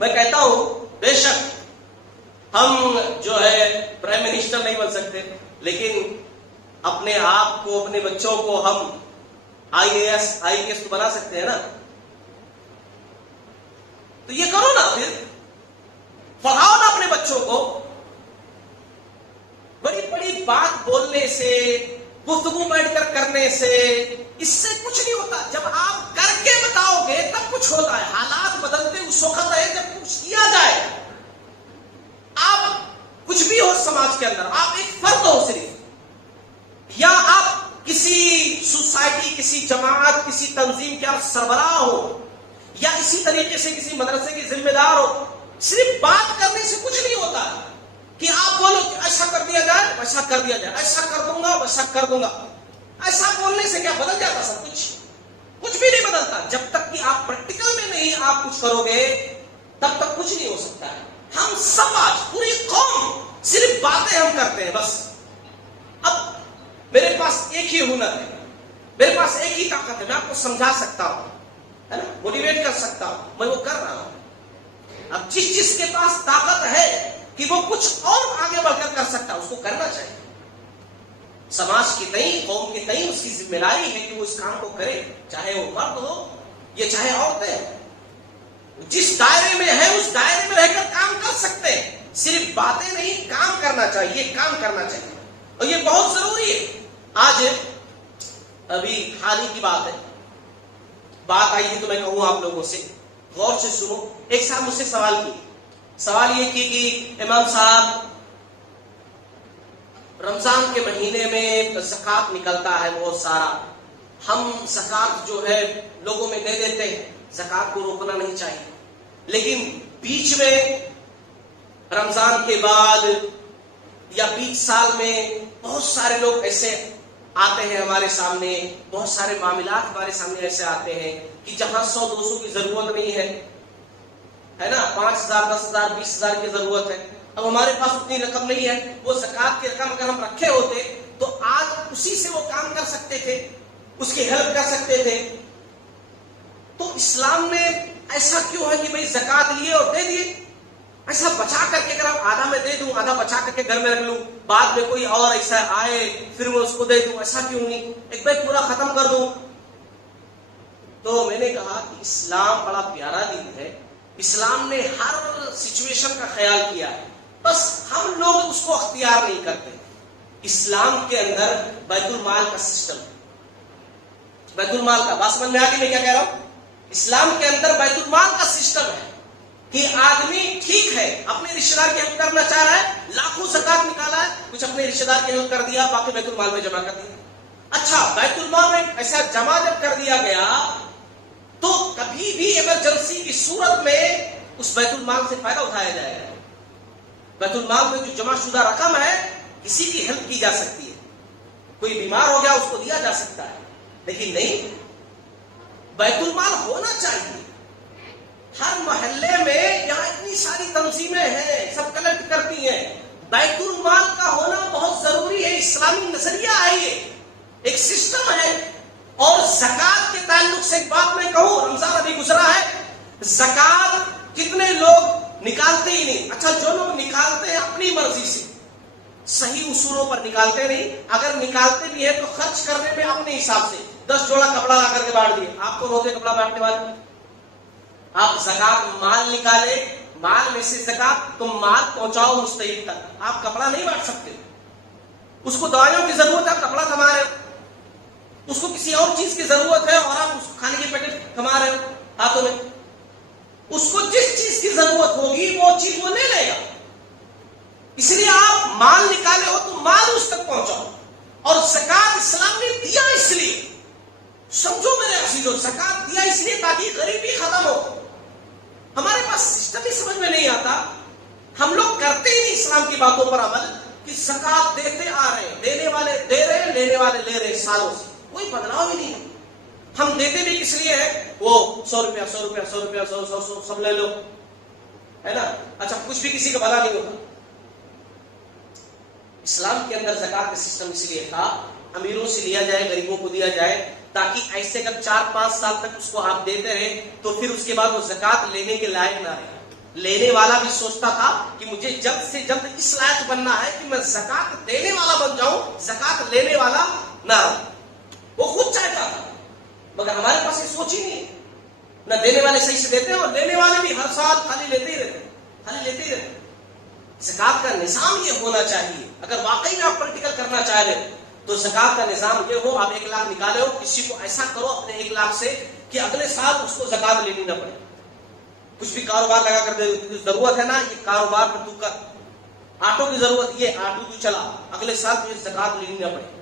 میں کہتا ہوں بے شک ہم جو ہے پرائم منسٹر نہیں بن سکتے، لیکن اپنے آپ کو، اپنے بچوں کو ہم IAS IPS تو بنا سکتے ہیں نا۔ تو یہ کرو نا، پھر پڑھاؤ نا اپنے بچوں کو۔ بڑی بڑی بات بولنے سے، گفتگو بیٹھ کر کرنے سے، اس سے کچھ نہیں ہوتا۔ جب آپ کر کے بتاؤ گے تب کچھ ہوتا ہے۔ حالات بدلتے اس وقت ہے جب کچھ کیا جائے۔ آپ کچھ بھی ہو سماج کے اندر، آپ ایک فرد ہو صرف، یا آپ کسی سوسائٹی، کسی جماعت، کسی تنظیم کے آپ سربراہ ہو، یا اسی طریقے سے کسی مدرسے کے ذمہ دار ہو، صرف بات کرنے سے کچھ نہیں ہوتا کہ آپ بولو کہ ایسا کر دیا جائے، ویسا کر دیا جائے، ایسا کر دوں گا، ویسا کر دوں گا۔ ایسا بولنے سے کیا بدل جاتا؟ سب کچھ بھی نہیں بدلتا۔ جب تک کہ آپ پریکٹیکل میں نہیں آپ کچھ کرو گے تب تک کچھ نہیں ہو سکتا ہے۔ ہم سب آج پوری قوم صرف باتیں ہم کرتے ہیں بس۔ اب میرے پاس ایک ہی ہنر ہے، میرے پاس ایک ہی طاقت ہے، میں آپ کو سمجھا سکتا ہوں، ہے نا، موٹیویٹ کر سکتا ہوں، میں وہ کر رہا ہوں۔ اب جس کے پاس طاقت ہے کہ وہ کچھ اور آگے بڑھ کر سکتا ہے، اس کو کرنا چاہیے۔ سماج کے تئیں، قوم کے تئیں اس کی ذمہ داری ہے کہ وہ اس کام کو کرے، چاہے وہ مرد ہو یا چاہے عورتیں۔ جس دائرے میں ہے اس دائرے میں رہ کر کام کر سکتے ہیں، صرف باتیں نہیں، کام کرنا چاہیے، کام کرنا چاہیے، اور یہ بہت ضروری ہے۔ آج ابھی حال ہی کی بات ہے، بات آئی ہے تو میں کہوں آپ لوگوں سے، غور سے سنو. ایک صاحب مجھ سے سوال یہ کی کہ امام صاحب رمضان کے مہینے میں زکوٰۃ نکلتا ہے بہت سارا, ہم زکوٰۃ جو ہے لوگوں میں دے دیتے ہیں, زکوٰۃ کو روکنا نہیں چاہیے, لیکن بیچ میں رمضان کے بعد یا بیچ سال میں بہت سارے لوگ ایسے آتے ہیں ہمارے سامنے, بہت سارے معاملات ہمارے سامنے ایسے آتے ہیں کہ جہاں 100-200 کی ضرورت نہیں ہے نا, 5,000 10,000 20,000 کی ضرورت ہے. اب ہمارے پاس اتنی رقم نہیں ہے, وہ زکوٰۃ کی رقم اگر ہم رکھے ہوتے تو آج اسی سے وہ کام کر سکتے تھے, اس کی ہیلپ کر سکتے تھے. تو اسلام میں ایسا کیوں ہے کہ بھئی زکوٰۃ لیے اور دے دیے؟ ایسا بچا کر کے, اگر آدھا میں دے دوں, آدھا بچا کر کے گھر میں رکھ لوں, بعد میں کوئی اور ایسا آئے پھر میں اس کو دے دوں, ایسا کیوں نہیں, ایک بیگ پورا ختم کر دوں. تو میں نے کہا کہ اسلام بڑا پیارا دین ہے, اسلام نے ہر سچویشن کا خیال کیا ہے, بس ہم لوگ اس کو اختیار نہیں کرتے. اسلام کے اندر بیت المال کا سسٹم, بیت المال کا بات سمجھ میں آ گئی میں کیا کہہ رہا ہوں؟ اسلام کے اندر بیت المال کا سسٹم ہے کہ آدمی ٹھیک ہے اپنے رشتے دار کی ہیلپ کرنا چاہ رہا ہے, لاکھوں زکوٰۃ نکالا ہے, کچھ اپنے رشتے دار کی ہیلپ کر دیا, باقی بیت المال میں جمع کر دیا. اچھا, بیت المال میں ایسا جمع جب کر دیا گیا تو کبھی بھی ایمرجنسی کی صورت میں اس بیت المال سے فائدہ اٹھایا جائے گا. بیت المال میں جو جمع شدہ رقم ہے کسی کی ہیلپ کی جا سکتی ہے, کوئی بیمار ہو گیا اس کو دیا جا سکتا ہے, لیکن نہیں, بیت المال ہونا چاہیے. ہر محلے میں یہاں اتنی ساری تنظیمیں ہیں, سب کلیکٹ کرتی ہیں, بیت المال کا ہونا بہت ضروری ہے. اسلامی نظریہ ہے, یہ ایک سسٹم ہے. اور زکوٰۃ کے تعلق سے ایک بات میں کہوں, رمضان ابھی گزرا ہے, زکوٰۃ کتنے لوگ نکالتے ہی نہیں. اچھا, جو لوگ نکالتے ہیں اپنی مرضی سے, صحیح اصولوں پر نکالتے نہیں, اگر نکالتے بھی ہیں تو خرچ کرنے میں اپنے حساب سے 10 جوڑا کپڑا لا کر کے بانٹ دیے. آپ کون ہوتے کپڑا بانٹنے والے؟ آپ زکوٰۃ مال نکالے, مال میں سے زکوٰۃ تم مال پہنچاؤ مستحق تک, آپ کپڑا نہیں بانٹ سکتے. اس کو دوائیوں کی ضرورت ہے, آپ کپڑا کما رہے ہو. اس کو کسی اور چیز کی ضرورت ہے اور آپ اس کو کھانے کے پیکٹ کما رہے ہو ہاتھوں میں. اس کو جس چیز کی ضرورت ہوگی وہ چیز وہ لے لے گا. اس لیے آپ مال نکالے ہو تو مال اس تک پہنچاؤ. اور زکوٰۃ اسلام نے دیا اس لیے, سمجھو میرے عزیزو, زکوٰۃ دیا اس لیے تاکہ غریبی ختم ہو. ہمارے پاس سسٹم ہی سمجھ میں نہیں آتا, ہم لوگ کرتے ہی نہیں اسلام کی باتوں پر عمل کہ زکوٰۃ دیتے آ رہے ہیں, دینے والے دے رہے ہیں, لینے والے لے رہے ہیں سالوں سے, کوئی بدلاؤ ہی نہیں ہے. ہم دیتے بھی کس لیے ہیں, وہ 100 روپیہ 100 روپیہ 100 روپیہ 100 سب لے لو, ہے نا. اچھا, کچھ بھی کسی کا بھلا نہیں ہوتا. اسلام کے اندر زکوٰۃ کا سسٹم اس لیے تھا, امیروں سے لیا جائے, غریبوں کو دیا جائے, تاکہ ایسے اگر 4-5 سال تک اس کو آپ دیتے رہے تو پھر اس کے بعد وہ زکوٰۃ لینے کے لائق نہ رہے. لینے والا بھی سوچتا تھا کہ مجھے جلد سے جلد اس لائق بننا ہے کہ میں زکوٰۃ دینے والا بن جاؤں, زکوٰۃ لینے والا نہ رہوں. وہ خود چاہتا تھا, مگر ہمارے پاس یہ سوچ ہی نہیں ہے. نہ دینے والے صحیح سے دیتے ہیں اور لینے والے بھی ہر سال خالی لیتے ہی رہتے, خالی لیتے ہی رہتے. زکوٰۃ کا نظام یہ ہونا چاہیے. اگر واقعی میں آپ پریکٹیکل کرنا چاہ رہے تو زکوٰۃ کا نظام یہ ہو, آپ 1 لاکھ نکالے ہو, کسی کو ایسا کرو اپنے 1 لاکھ سے کہ اگلے سال اس کو زکوٰۃ لینی نہ پڑے. کچھ بھی کاروبار لگا کر دے, ضرورت ہے نا یہ کاروبار میں تو کر, آٹو کی ضرورت, یہ آٹو تو چلا, اگلے سال تجھے زکوٰۃ لینی نہ پڑے.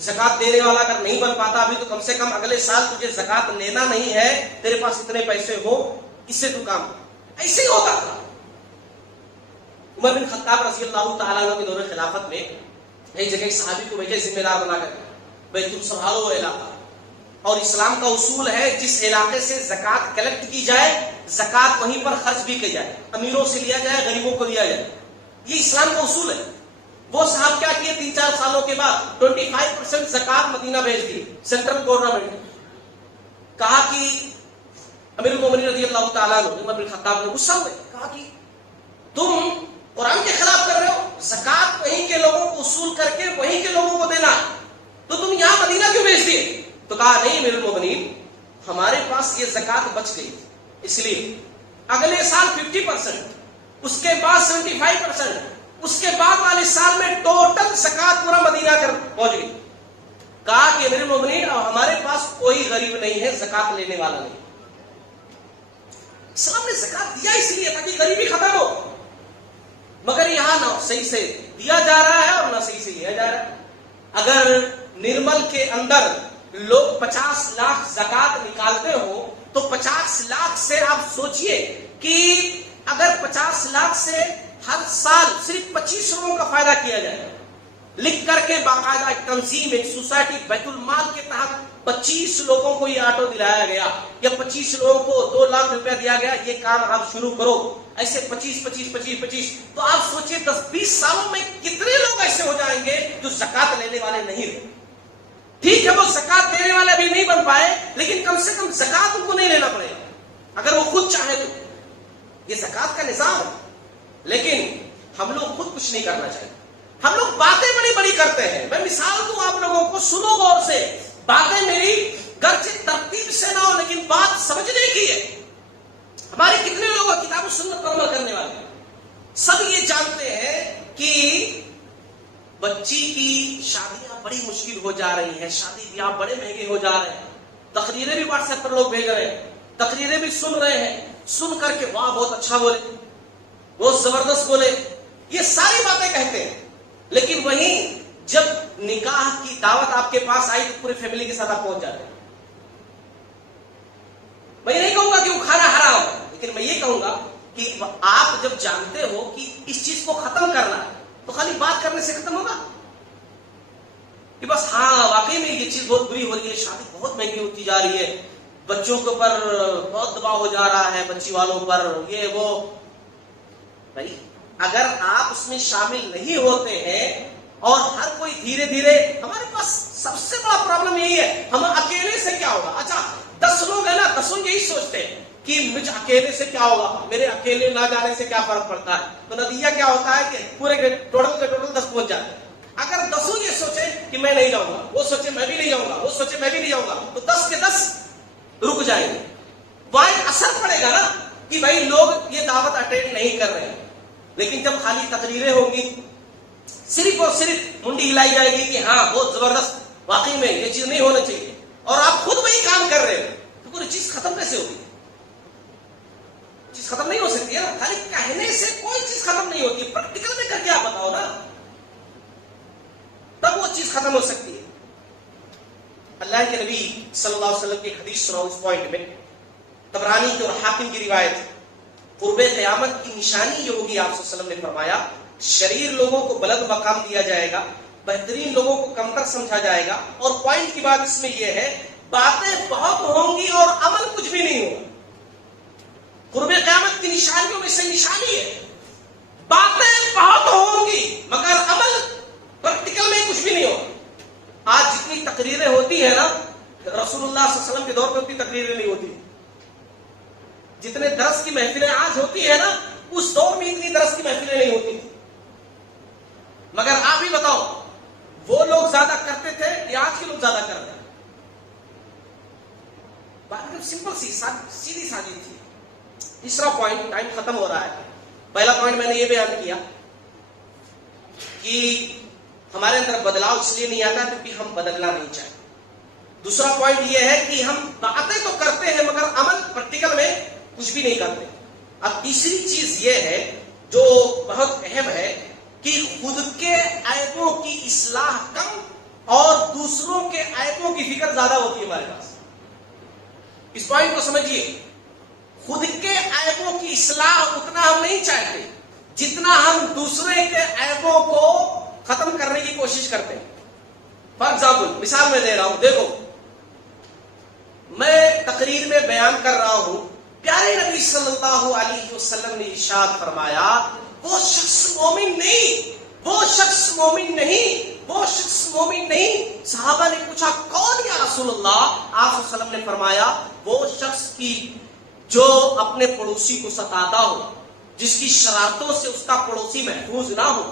زکوٰۃ دینے والا اگر نہیں بن پاتا ابھی تو کم سے کم اگلے سال تجھے زکوٰۃ لینا نہیں ہے, تیرے پاس اتنے پیسے ہو, اس سے تو کام. ایسے ہی ہوتا تھا. عمر بن خطاب رضی اللہ تعالیٰ عنہ کے دور خلافت میں ایک جگہ صحابی کو بھیجے ذمہ دار بنا کر, بھائی تم سنبھالو وہ علاقہ. اور اسلام کا اصول ہے جس علاقے سے زکوٰۃ کلیکٹ کی جائے, زکوٰۃ وہیں پر خرچ بھی کی جائے, امیروں سے لیا جائے, غریبوں کو دیا جائے. یہ اسلام کا اصول ہے. وہ صاحب کیا کیے, 3-4 سالوں کے بعد 25% زکوٰۃ مدینہ بھیج دی سینٹرل گورنمنٹ نے. کہا کہ امیر المومنین رضی اللہ تعالیٰ عنہ عمر بن خطاب نے غصہ ہوئے, کہا کہ تم قرآن کے خلاف کر رہے ہو, زکوٰۃ وہیں کے لوگوں کو اصول کر کے وہیں کے لوگوں کو دینا ہے, تو تم یہاں مدینہ کیوں بھیج دیے؟ تو کہا نہیں امیر المومنین, ہمارے پاس یہ زکوٰۃ بچ گئی, اس لیے اگلے سال 50%, اس کے بعد 75%, اس کے بعد والے سال میں ٹوٹل زکوٰۃ پورا مدینہ کر پہنچ گئی. کہا کہ امیر المومنین ہمارے پاس کوئی غریب نہیں ہے, زکوٰۃ لینے والا نہیں. اسلام نے زکات دیا اس لیے تاکہ غریبی ختم ہو، مگر یہاں نہ صحیح سے دیا جا رہا ہے اور نہ صحیح سے لیا جا رہا ہے۔ اگر نرمل کے اندر لوگ 50 لاکھ زکات نکالتے ہو تو 50 لاکھ سے آپ سوچئے کہ اگر 50 لاکھ سے ہر سال صرف 25 لوگوں کا فائدہ کیا جائے، لکھ کر کے باقاعدہ ایک تنظیم، ایک سوسائٹی، بیت المال کے تحت 25 لوگوں کو یہ آٹو دلایا گیا یا 25 لوگوں کو 2 لاکھ روپیہ دیا گیا، یہ کام آپ شروع کرو، ایسے 25 تو آپ سوچئے 10-20 سالوں میں کتنے لوگ ایسے ہو جائیں گے جو زکات لینے والے نہیں رہے۔ ٹھیک ہے وہ زکات دینے والے ابھی نہیں بن پائے، لیکن کم سے کم زکات ان کو نہیں لینا پڑے گا اگر وہ خود چاہے تو۔ یہ زکات کا نظام ہے، لیکن ہم لوگ خود کچھ نہیں کرنا چاہیے۔ ہم لوگ باتیں بڑی بڑی کرتے ہیں۔ میں مثال دوں آپ لوگوں کو، سنو غور سے، باتیں میری گرچہ ترتیب سے نہ ہو لیکن بات سمجھنے کی ہے۔ ہمارے کتنے لوگ کتاب و سنت پر عمل کرنے والے ہیں، سب یہ جانتے ہیں کہ بچی کی شادیاں بڑی مشکل ہو جا رہی ہیں، شادی بیاہ بڑے مہنگے ہو جا رہے ہیں، تقریریں بھی واٹس ایپ پر لوگ بھیج رہے ہیں، تقریریں بھی سن رہے ہیں، سن کر کے واہ بہت اچھا بولے، بہت زبردست بولے، یہ ساری باتیں کہتے ہیں، لیکن وہیں جب نکاح کی دعوت آپ کے پاس آئی تو پورے فیملی کے ساتھ آپ پہنچ جاتے ہیں۔ میں یہ نہیں کہوں گا کہ وہ کھانا حرام ہے، لیکن میں یہ کہوں گا کہ آپ جب جانتے ہو کہ اس چیز کو ختم کرنا ہے تو خالی بات کرنے سے ختم ہوگا کہ بس ہاں واقعی میں یہ چیز بہت بری ہو رہی ہے، شادی بہت مہنگی ہوتی جا رہی ہے، بچوں کے اوپر بہت دباؤ ہو جا رہا ہے، بچی والوں پر یہ وہ۔ بھائی اگر آپ اس میں شامل نہیں ہوتے ہیں اور ہر کوئی دھیرے دھیرے، ہمارے پاس سب سے بڑا پرابلم یہی ہے، ہم اکیلے سے کیا ہوگا؟ اچھا 10 لوگ ہیں نا، 10 یہی سوچتے ہیں کہ مجھ اکیلے سے کیا ہوگا، میرے اکیلے نہ جانے سے کیا فرق پڑتا ہے، تو نتیجہ کیا ہوتا ہے کہ پورے ٹوٹل کے ٹوٹل 10 پہنچ جاتے ہیں۔ اگر 10 یہ سوچے کہ میں نہیں جاؤں گا، وہ سوچے میں بھی نہیں جاؤں گا، وہ سوچے میں بھی نہیں جاؤں گا، تو 10 کے 10 رک جائیں گے۔ واحد اثر پڑے گا نا کہ بھائی لوگ یہ دعوت اٹینڈ نہیں کر رہے ہیں، لیکن جب خالی تقریریں ہوں گی، صرف اور صرف منڈی ہلائی جائے گی کہ ہاں بہت زبردست، واقعی میں یہ چیز نہیں ہونا چاہیے، اور آپ خود وہی کام کر رہے ہیں، تو پوری چیز ختم کیسے ہوگی؟ چیز ختم نہیں ہو سکتی ہے نا، خالی کہنے سے کوئی چیز ختم نہیں ہوتی ہے، پریکٹیکل میں کر کے آپ بتاؤ نا، تب وہ چیز ختم ہو سکتی ہے۔ اللہ کے نبی صلی اللہ علیہ وسلم کی حدیث سناؤ اس پوائنٹ میں، طبرانی کی اور حاکم کی روایت، قرب قیامت کی نشانی یہ ہوگی، آپ صلی اللہ علیہ وسلم نے فرمایا شریر لوگوں کو بلند مقام دیا جائے گا، بہترین لوگوں کو کمتر سمجھا جائے گا، اور پوائنٹ کی بات اس میں یہ ہے باتیں بہت ہوں گی اور عمل کچھ بھی نہیں ہوگا۔ قرب قیامت کی نشانیوں میں سے نشانی ہے باتیں بہت ہوں گی مگر عمل پریکٹیکل میں کچھ بھی نہیں ہوگا۔ آج جتنی تقریریں ہوتی ہیں نا، رسول اللہ صلی اللہ علیہ وسلم کے دور میں اتنی تقریریں نہیں ہوتی، جتنے درس کی محفلیں آج ہوتی ہے نا، اس دور میں اتنی درس کی محفلیں نہیں ہوتی۔ مگر آپ ہی بتاؤ وہ لوگ زیادہ کرتے تھے یا آج کے لوگ زیادہ کر رہے ہیں؟ بات سمپل سی سیدھی سادی تھی۔ تیسرا پوائنٹ، ٹائم ختم ہو رہا ہے۔ پہلا پوائنٹ میں نے یہ بیان کیا کہ ہمارے اندر بدلاؤ اس لیے نہیں آتا کیونکہ ہم بدلنا نہیں چاہتے۔ دوسرا پوائنٹ یہ ہے کہ ہم باتیں تو کرتے ہیں مگر عمل پریکٹیکل میں کچھ بھی نہیں کرتے۔ اب تیسری چیز یہ ہے جو بہت اہم ہے کہ خود کے عیبوں کی اصلاح کم اور دوسروں کے عیبوں کی فکر زیادہ ہوتی ہے ہمارے پاس۔ اس پوائنٹ کو سمجھیے، خود کے عیبوں کی اصلاح اتنا ہم نہیں چاہتے جتنا ہم دوسرے کے عیبوں کو ختم کرنے کی کوشش کرتے ہیں۔ فار ایگزامپل، مثال میں دے رہا ہوں، دیکھو میں تقریر میں بیان کر رہا ہوں، پیارے نبی صلی اللہ علیہ وسلم نے ارشاد فرمایا وہ شخص مومن نہیں، وہ شخص مومن نہیں، وہ شخص مومن نہیں۔ صحابہ نے پوچھا کون یا رسول اللہ؟ آپ صلی اللہ علیہ وسلم نے فرمایا وہ شخص کی جو اپنے پڑوسی کو ستاتا ہو، جس کی شرارتوں سے اس کا پڑوسی محفوظ نہ ہو۔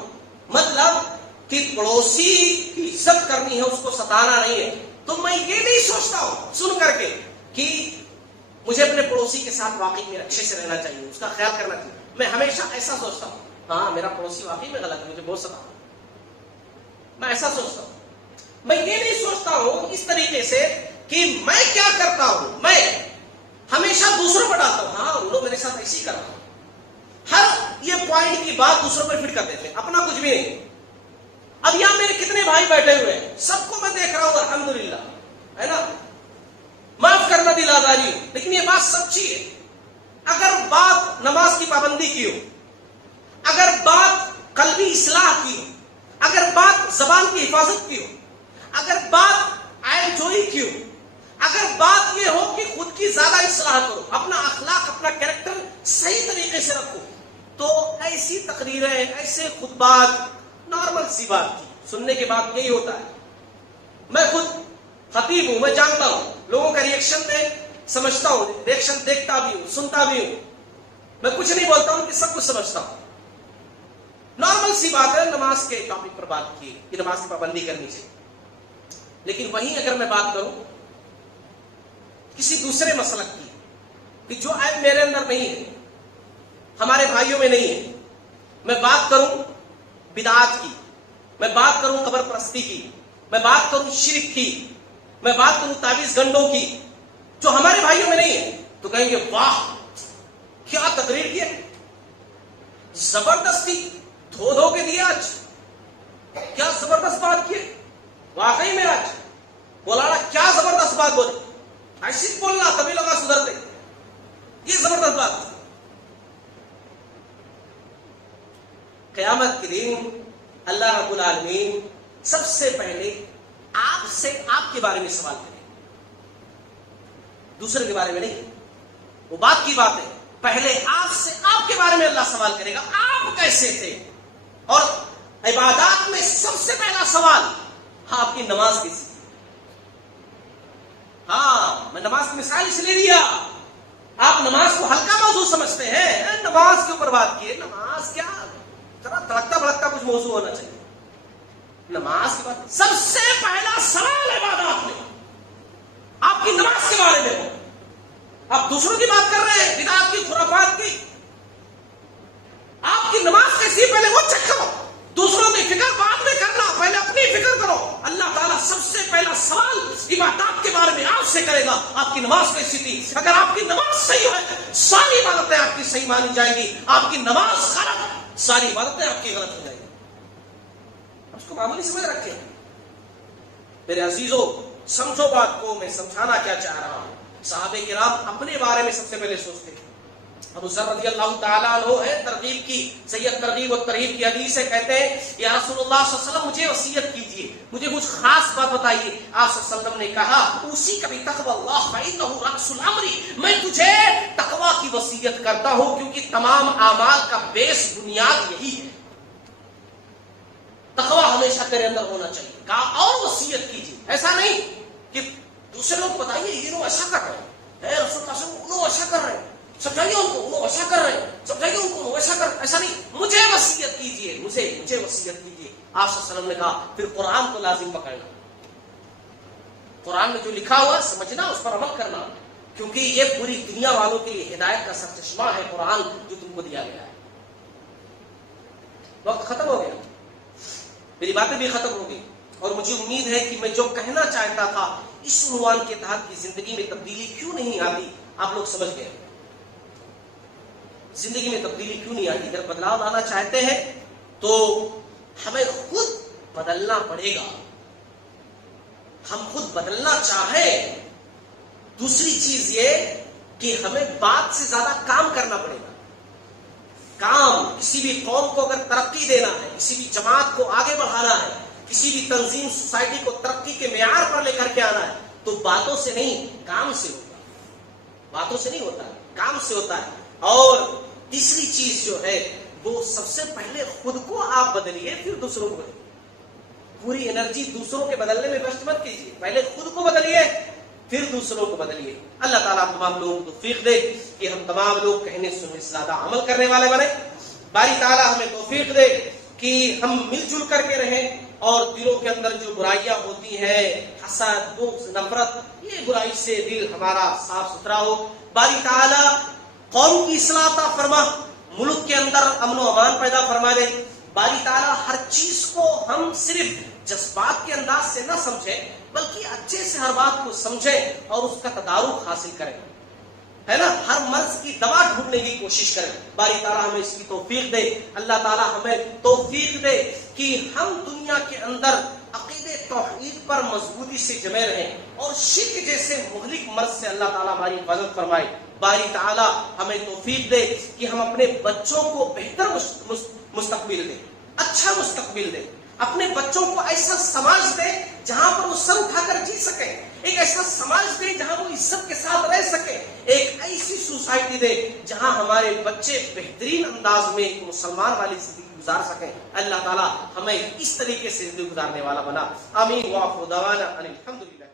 مطلب کہ پڑوسی کی عزت کرنی ہے، اس کو ستانا نہیں ہے۔ تو میں یہ نہیں سوچتا ہوں سن کر کے کہ مجھے اپنے پڑوسی کے ساتھ واقعی میں اچھے سے رہنا چاہیے، اس کا خیال کرنا چاہیے۔ میں ہمیشہ ایسا سوچتا ہوں ہاں میرا پڑوسی واقعی میں غلط ہے، مجھے بہت ستاتا ہے، میں ایسا سوچتا ہوں۔ میں یہ نہیں سوچتا ہوں اس طریقے سے کہ میں کیا کرتا ہوں، میں ہمیشہ دوسروں پر ڈالتا ہوں، ہاں وہ لوگ میرے ساتھ ایسے ہی کر رہا ہوں، ہر یہ پوائنٹ کی بات دوسروں پر فٹ کر دیتے ہیں، اپنا کچھ بھی نہیں۔ اب یہاں میرے کتنے بھائی بیٹھے ہوئے ہیں، سب کو میں دیکھ رہا ہوں الحمدللہ، ہے نا، معاف کرنا دل آزاری ہو، لیکن یہ بات سچی ہے۔ اگر بات نماز کی پابندی کی ہو، اگر بات قلبی اصلاح کی ہو، اگر بات زبان کی حفاظت کی ہو، اگر بات عیب جوئی کی ہو، اگر بات یہ ہو کہ خود کی زیادہ اصلاح کرو، اپنا اخلاق اپنا کیریکٹر صحیح طریقے سے رکھو، تو ایسی تقریریں، ایسے خطبات نارمل سی بات کی سننے کے بعد یہی ہوتا ہے۔ میں خود خطیب ہوں، میں جانتا ہوں لوگوں کا ریئیکشن میں سمجھتا ہوں، ریئیکشن دیکھتا بھی ہوں، سنتا بھی ہوں، میں کچھ نہیں بولتا ہوں کہ سب کچھ سمجھتا ہوں۔ نارمل سی بات ہے، نماز کے ٹاپک پر بات کی کہ نماز کی پابندی کرنی چاہیے، لیکن وہیں اگر میں بات کروں کسی دوسرے مسلک کی کہ جو عیب میرے اندر نہیں ہے، ہمارے بھائیوں میں نہیں ہے، میں بات کروں بدعات کی، میں بات کروں قبر پرستی کی، میں بات کروں شرک کی، میں بات کروں تعویذ گنڈوں کی، جو ہمارے بھائیوں میں نہیں ہے، تو کہیں گے واہ کیا تقریر کی، زبردستی دھو دھو کے دیا، آج کیا زبردست بات کی، واقعی میں آج مولانا کیا زبردست بات بولے، ایسی بولنا تبھی لوگ سدھرتے، یہ زبردست بات۔ قیامت کے دن اللہ رب العالمین سب سے پہلے آپ سے آپ کے بارے میں سوال کرے، دوسرے کے بارے میں نہیں، وہ بات کی بات ہے، پہلے آپ سے آپ کے بارے میں اللہ سوال کرے گا، آپ کیسے تھے، اور عبادات میں سب سے پہلا سوال آپ کی نماز کیسی تھی۔ ہاں میں نماز کی مثال اس لیے دیا، آپ نماز کو ہلکا موضوع سمجھتے ہیں، نماز کے اوپر بات کی ہے، نماز کیا ذرا تڑکتا بھڑکتا کچھ موضوع ہونا چاہیے، نماز کی بات سب سے پہلا سوال عبادات میں آپ کی نماز کے بارے میں ہو، آپ دوسروں کی بات کر رہے ہیں، بدعات کی، خرافات کی، آپ کی نماز کیسی پہلے وہ چیک کرو، دوسروں کی فکر بعد میں کرنا، پہلے اپنی فکر کرو۔ اللہ تعالیٰ سب سے پہلا سوال عبادات کے بارے میں آپ سے کرے گا، آپ کی نماز کیسی تھی، اگر آپ کی نماز صحیح ہے ساری عبادتیں آپ کی صحیح مانی جائیں گی، آپ کی نماز غلط ساری عبادتیں آپ کی غلط ہو جائیں گی۔ اس کو معمولی سمجھ رکھے میرے عزیزوں، سمجھو بات کو، میں سمجھانا کیا چاہ رہا ہوں۔ صحابہ کرام اپنے بارے میں سب سے پہلے سوچتے ہیں۔ ابو ذر رضی اللہ تعالیٰ عنہ ہے، ترغیب کی سید ترغیب و ترہیب کی حدیث ہے، کہتے ہیں یا رسول اللہ صلی اللہ علیہ وسلم مجھے وصیت کیجیے، مجھے کچھ خاص بات بتائیے۔ آپ صلی اللہ علیہ وسلم نے کہا اسی کبھی تقوی اللہ فإنہ رأس الامر، میں تجھے تقوی کی وصیت کرتا ہوں کیونکہ تمام اعمال کا بیس بنیاد یہی ہے، تقوی ہمیشہ تیرے اندر ہونا چاہیے۔ کہا اور وصیت کیجیے، ایسا نہیں کہ دوسرے لوگ بتائیے یہ لوگ ایسا کر رہے ہیں، رسول اللہ صلی اللہ علیہ وسلم لوگ ایسا کر رہے ہیں، سمجھائیے ان کو، وہ ایسا کر رہے ہیں، سمجھائیے ان کو، ایسا کر، ایسا نہیں، مجھے وصیت کیجیے، مجھے وصیت کیجیے۔ آپ صلی اللہ علیہ وسلم نے کہا پھر قرآن کو لازم پکڑنا، قرآن میں جو لکھا ہوا سمجھنا، اس پر عمل کرنا، کیونکہ یہ پوری دنیا والوں کے لیے ہدایت کا سرچشمہ ہے قرآن جو تم کو دیا گیا ہے۔ وقت ختم ہو گیا، میری باتیں بھی ختم ہو گئی، اور مجھے امید ہے کہ میں جو کہنا چاہتا تھا اس عنوان کے تحت کی زندگی میں تبدیلی کیوں نہیں آتی آپ لوگ سمجھ گئے۔ زندگی میں تبدیلی کیوں نہیں آتی؟ اگر بدلاؤ لانا چاہتے ہیں تو ہمیں خود بدلنا پڑے گا، ہم خود بدلنا چاہیں۔ دوسری چیز یہ کہ ہمیں بات سے زیادہ کام کرنا پڑے گا۔ کام، کسی بھی قوم کو اگر ترقی دینا ہے، کسی بھی جماعت کو آگے بڑھانا ہے، کسی بھی تنظیم سوسائٹی کو ترقی کے معیار پر لے کر کے آنا ہے، تو باتوں سے نہیں کام سے ہوتا ہے، باتوں سے نہیں ہوتا ہے، کام سے ہوتا ہے۔ اور تیسری چیز جو ہے وہ سب سے پہلے خود کو آپ بدلیے، پھر دوسروں کو بدلیے۔ پوری انرجی دوسروں کے بدلنے میں ویسٹ مت کیجیے، پہلے خود کو بدلیے پھر دوسروں کو بدلیے۔ اللہ تعالیٰ تمام لوگوں کو توفیق دے کہ ہم تمام لوگ کہنے سننے سے زیادہ عمل کرنے والے بنے۔ باری تعالیٰ ہمیں توفیق دے کہ ہم مل جل کر کے رہیں، اور دلوں کے اندر جو برائیاں ہوتی ہیں، حسد، بغض، نفرت، یہ برائی سے دل ہمارا صاف ستھرا ہو۔ باری تعالیٰ قوم کی اصلاح عطا فرما، ملک کے اندر امن و امان پیدا فرما دے۔ باری تعالیٰ ہر چیز کو ہم صرف جذبات کے انداز سے نہ سمجھیں، بلکہ اچھے سے ہر بات کو سمجھیں اور اس کا تدارک حاصل کریں۔ ہے نا، ہر مرض کی دوا ڈھونڈنے کی کوشش کریں. باری تعالیٰ ہمیں اس کی توفیق دے. اللہ تعالیٰ ہمیں توفیق دے کہ ہم دنیا کے اندر عقیدے توحید پر مضبوطی سے جمے رہیں اور شرک جیسے مہلک مرض سے اللہ تعالیٰ ہماری حفاظت فرمائے. باری تعالیٰ ہمیں توفیق دے کہ ہم اپنے بچوں کو بہتر مستقبل دیں، اچھا مستقبل دیں. اپنے بچوں کو ایسا سماج دے جہاں پر وہ سر اٹھا کر جی سکیں، ایک ایسا سماج دے جہاں وہ عزت کے ساتھ رہ سکیں، ایک ایسی سوسائٹی دے جہاں ہمارے بچے بہترین انداز میں ایک مسلمان والی زندگی گزار سکیں. اللہ تعالیٰ ہمیں اس طریقے سے زندگی گزارنے والا بنا. آمین. وآخر دعوانا ان الحمدللہ.